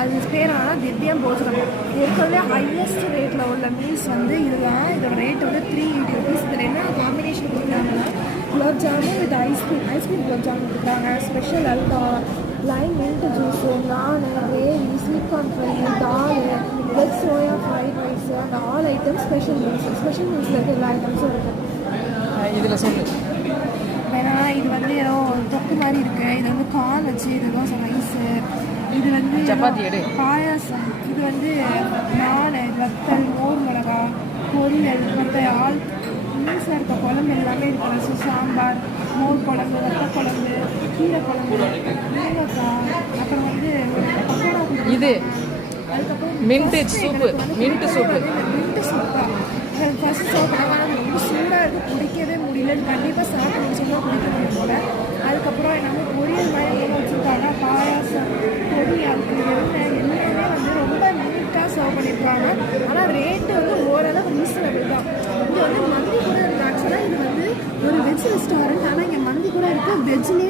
அது பேர் ஆனால் திவ்யம் போஜனம். இருக்கிறதுலே ஹையஸ்ட் ரேட்டில் உள்ள மீல்ஸ் வந்து இதுதான். இதோட ரேட் வந்து 380 rupees. இதில் என்ன காம்பினேஷன் கொடுக்குறாங்கன்னா குலோப் ஜாமுன் வித் ஐஸ்கிரீம் குலோப் ஜாமுன் கொடுக்குறாங்க, special halwa, lime mint juice, naan, gravy, sweet corn fry, dal, veg soya fried rice and all items special மீல்ஸில் இருக்க எல்லா ஐட்டம்ஸும் இருக்குது. இதில் சொல்லு ஏன்னா இது வந்து ஏதோ தொக்கு மாதிரி இருக்குது. இது வந்து கால் வச்சு இது தோசை ரைஸு, இது வந்து சப்பாத்தி எடு பாயாசம், இது வந்து நான், வத்தல், மோர் மிளகா, பொரியல், மற்ற ஆள் மீல்ஸில் இருக்க குழம்பு எல்லாமே இருக்குது. ஸோ சாம்பார், மோர் குழம்பு, வத்த குழம்பு, கீரை குழம்பு, முருங்கைக்காய், அப்புறம் வந்து பக்கோடா, இது அதுக்கப்புறம் மின்ட்டு சூப்பு தான் ஃபஸ்ட் சாப்பிட்றாங்க. ஆனால் ரொம்ப சூடாக இருக்குது, குடிக்கவே முடியல. கண்டிப்பாக சாப்பிட்டு முடிச்சோம்னா குடிக்க முடியும் போல். அதுக்கப்புறம் என்னமோ பொரியல் மாதிரி என்ன வச்சுருக்காங்க, பாயாசம், பொடி, அதுக்கு எண்ணெய் எல்லாமே வந்து ரொம்ப நீட்டாக சர்வ் பண்ணியிருக்காங்க. ஆனால் ரேட்டு வந்து ஓரளவு ரீசனபிள் தான். இங்கே வந்து மந்தி கூட இருக்குது. ஆக்சுவலாக இது வந்து ஒரு வெஜ் ரெஸ்டாரண்ட், ஆனால் இங்கே மந்தி கூட இருக்குது. வெஜ்லேயே